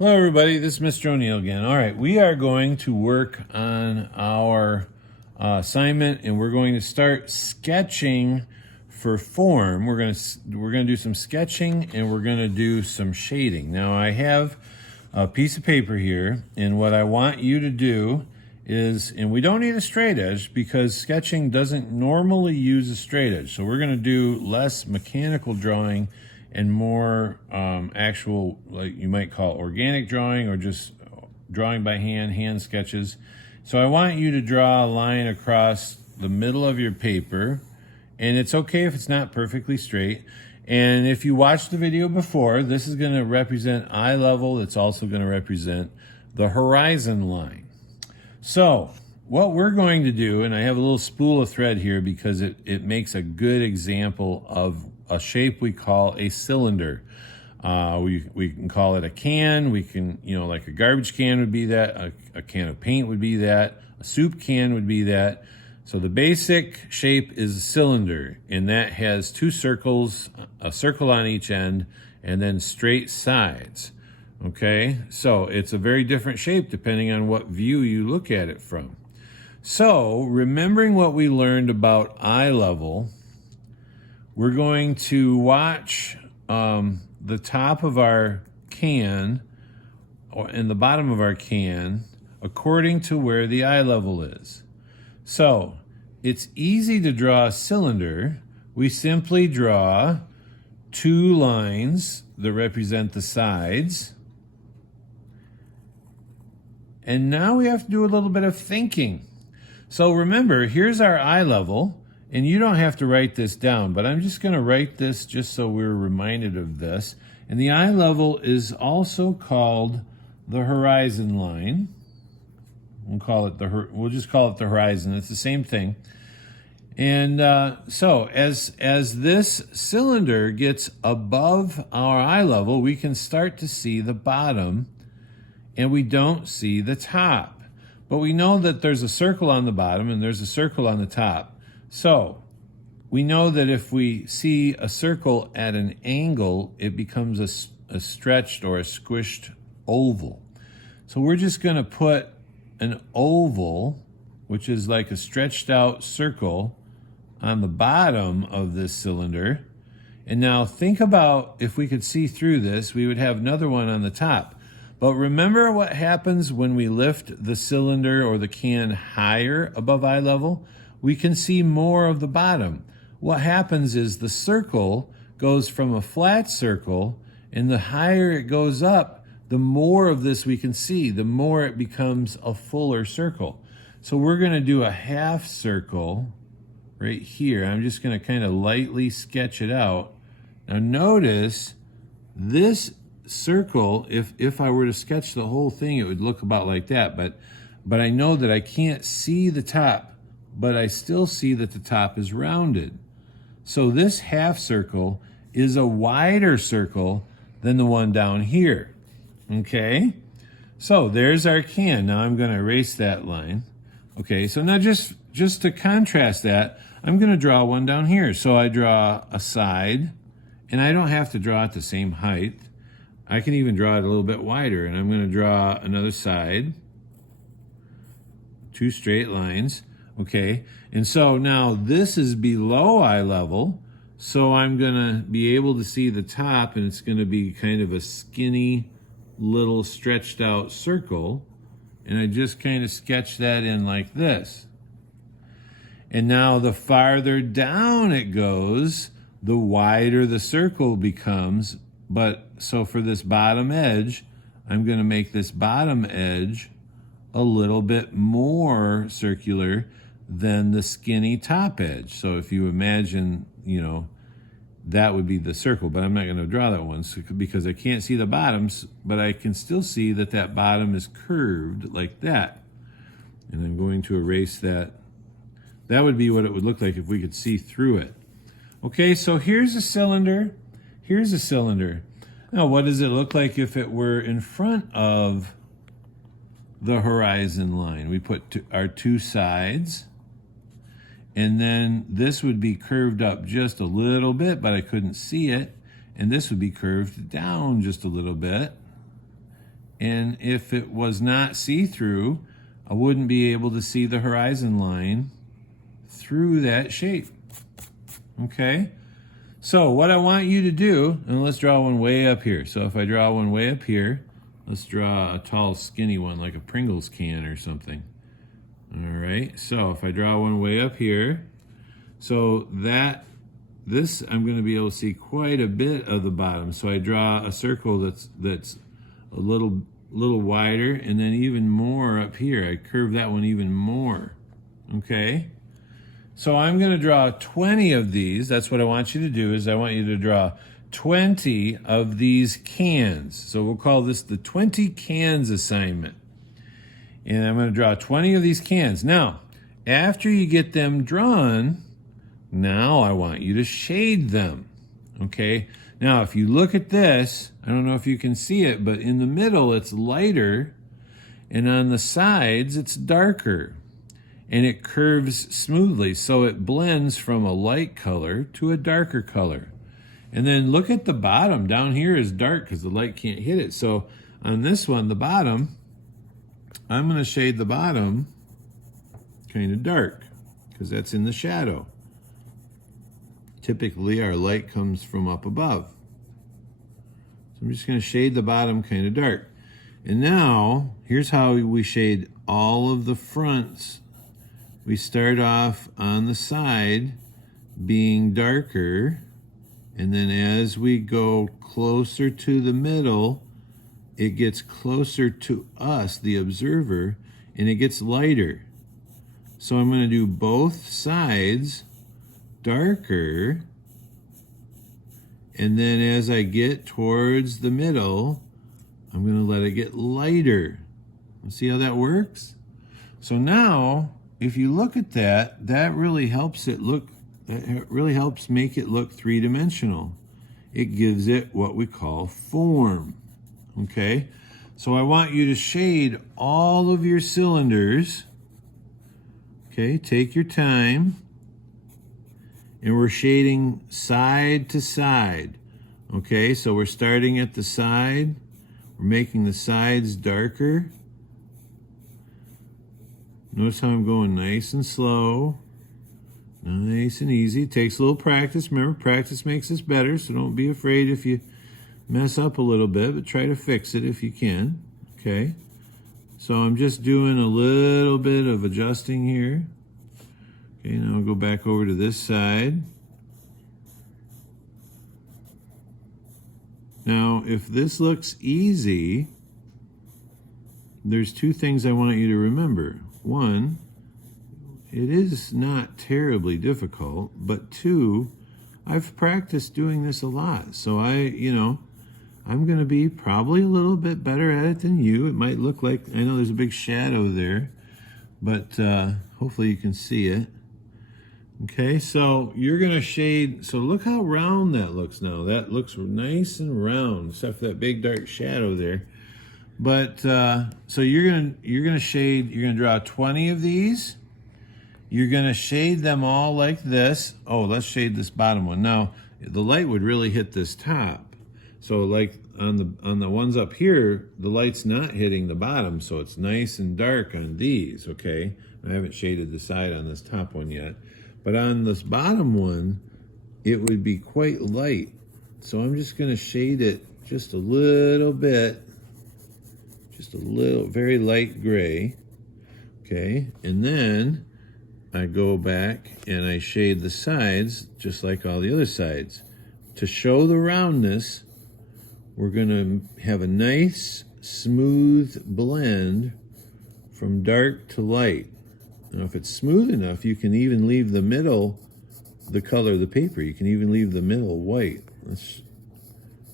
Hello everybody, this is Mr. O'Neill again. All right, we are going to work on our assignment and we're going to start sketching for form. We're going to do some sketching and we're going to do some shading. Now I have a piece of paper here, and what I want you to do is, and we don't need a straight edge because sketching doesn't normally use a straight edge. So we're going to do less mechanical drawing and more actual, like you might call organic drawing or just drawing by hand sketches. So I want you to draw a line across the middle of your paper, and it's okay if it's not perfectly straight. And if you watched the video before, this is going to represent eye level. It's also going to represent the horizon line. So what we're going to do, and I have a little spool of thread here because it makes a good example of a shape we call a cylinder. We can call it a can. We can, like a garbage can would be that. A can of paint would be that. A soup can would be that. So the basic shape is a cylinder, and that has two circles, a circle on each end, and then straight sides. Okay, so it's a very different shape depending on what view you look at it from. So remembering what we learned about eye level, we're going to watch the top of our can and the bottom of our can according to where the eye level is. So it's easy to draw a cylinder. We simply draw two lines that represent the sides. And now we have to do a little bit of thinking. So remember, here's our eye level. And you don't have to write this down, but I'm just going to write this just so we're reminded of this. And the eye level is also called the horizon line. We'll just call it the horizon. It's the same thing. And so as this cylinder gets above our eye level, we can start to see the bottom, and we don't see the top. But we know that there's a circle on the bottom and there's a circle on the top. So we know that if we see a circle at an angle, it becomes a stretched or a squished oval. So we're just going to put an oval, which is like a stretched out circle, on the bottom of this cylinder. And now think about if we could see through this, we would have another one on the top. But remember what happens when we lift the cylinder or the can higher above eye level? We can see more of the bottom. What happens is the circle goes from a flat circle, and the higher it goes up, the more of this we can see, the more it becomes a fuller circle. So we're going to do a half circle right here. I'm just going to kind of lightly sketch it out. Now notice this circle, if I were to sketch the whole thing, it would look about like that, but I know that I can't see the top, but I still see that the top is rounded. So this half circle is a wider circle than the one down here. Okay? So there's our can. Now I'm going to erase that line. Okay, so now just to contrast that, I'm going to draw one down here. So I draw a side, and I don't have to draw it the same height. I can even draw it a little bit wider, and I'm going to draw another side. Two straight lines. Okay, and so now this is below eye level, so I'm going to be able to see the top, and it's going to be kind of a skinny little stretched out circle, and I just kind of sketch that in like this. And now the farther down it goes, the wider the circle becomes. But so for this bottom edge, I'm going to make this bottom edge a little bit more circular than the skinny top edge. So if you imagine, that would be the circle, but I'm not going to draw that one because I can't see the bottoms, but I can still see that that bottom is curved like that. And I'm going to erase that. That would be what it would look like if we could see through it. Okay, so here's a cylinder. Here's a cylinder. Now, what does it look like if it were in front of the horizon line? We put our two sides, and then this would be curved up just a little bit, but I couldn't see it. And this would be curved down just a little bit. And if it was not see-through, I wouldn't be able to see the horizon line through that shape. Okay? So what I want you to do, and let's draw one way up here. So if I draw one way up here, let's draw a tall, skinny one like a Pringles can or something. All right, so if I draw one way up here, so this I'm going to be able to see quite a bit of the bottom. So I draw a circle that's a little wider, and then even more up here. I curve that one even more. Okay? So I'm going to draw 20 of these. That's what I want you to do, is I want you to draw 20 of these cans. So we'll call this the 20 cans assignment. And I'm going to draw 20 of these cans. Now, after you get them drawn, now I want you to shade them. Okay? Now, if you look at this, I don't know if you can see it, but in the middle it's lighter, and on the sides it's darker. And it curves smoothly, so it blends from a light color to a darker color. And then look at the bottom. Down here is dark because the light can't hit it. So on this one, the bottom, I'm going to shade the bottom kind of dark because that's in the shadow. Typically, our light comes from up above. So I'm just going to shade the bottom kind of dark. And now, here's how we shade all of the fronts. We start off on the side being darker, and then as we go closer to the middle, it gets closer to us, the observer, and it gets lighter. So I'm going to do both sides darker, and then as I get towards the middle, I'm going to let it get lighter. See how that works? So now, if you look at that, that really helps it look, it really helps make it look three-dimensional. It gives it what we call form, okay? So I want you to shade all of your cylinders, okay? Take your time, and we're shading side to side, okay? So we're starting at the side, we're making the sides darker. Notice how I'm going nice and slow, nice and easy. It takes a little practice. Remember, practice makes us better, so don't be afraid if you mess up a little bit, but try to fix it if you can, okay? So I'm just doing a little bit of adjusting here. Okay, now I'll go back over to this side. Now, if this looks easy, there's two things I want you to remember. One, it is not terribly difficult, but two, I've practiced doing this a lot. So I'm going to be probably a little bit better at it than you. It might look like, I know there's a big shadow there, but hopefully you can see it. Okay, so you're going to shade, so look how round that looks now. That looks nice and round, except for that big dark shadow there. But so you're gonna shade. You're gonna draw 20 of these. You're gonna shade them all like this. Oh, let's shade this bottom one. Now the light would really hit this top. So like on the ones up here, the light's not hitting the bottom, so it's nice and dark on these. Okay, I haven't shaded the side on this top one yet, but on this bottom one, it would be quite light. So I'm just gonna shade it just a little bit. Just a little, very light gray, okay? And then I go back and I shade the sides just like all the other sides. To show the roundness, we're gonna have a nice, smooth blend from dark to light. Now, if it's smooth enough, you can even leave the middle the color of the paper. You can even leave the middle white. Let's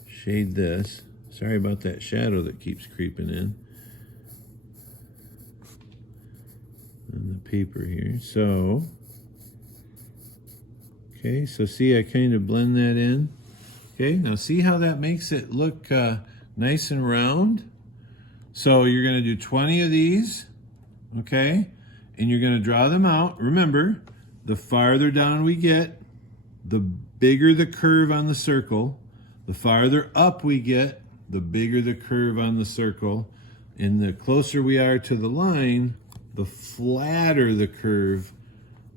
shade this. Sorry about that shadow that keeps creeping in on the paper here. So, okay, so see I kind of blend that in. Okay, now see how that makes it look nice and round? So you're going to do 20 of these, okay? And you're going to draw them out. Remember, the farther down we get, the bigger the curve on the circle. The farther up we get, the bigger the curve on the circle. And the closer we are to the line, the flatter the curve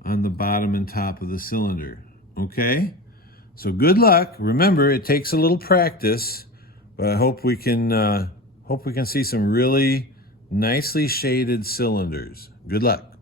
on the bottom and top of the cylinder. Okay? So good luck. Remember, it takes a little practice, but I hope we can see some really nicely shaded cylinders. Good luck.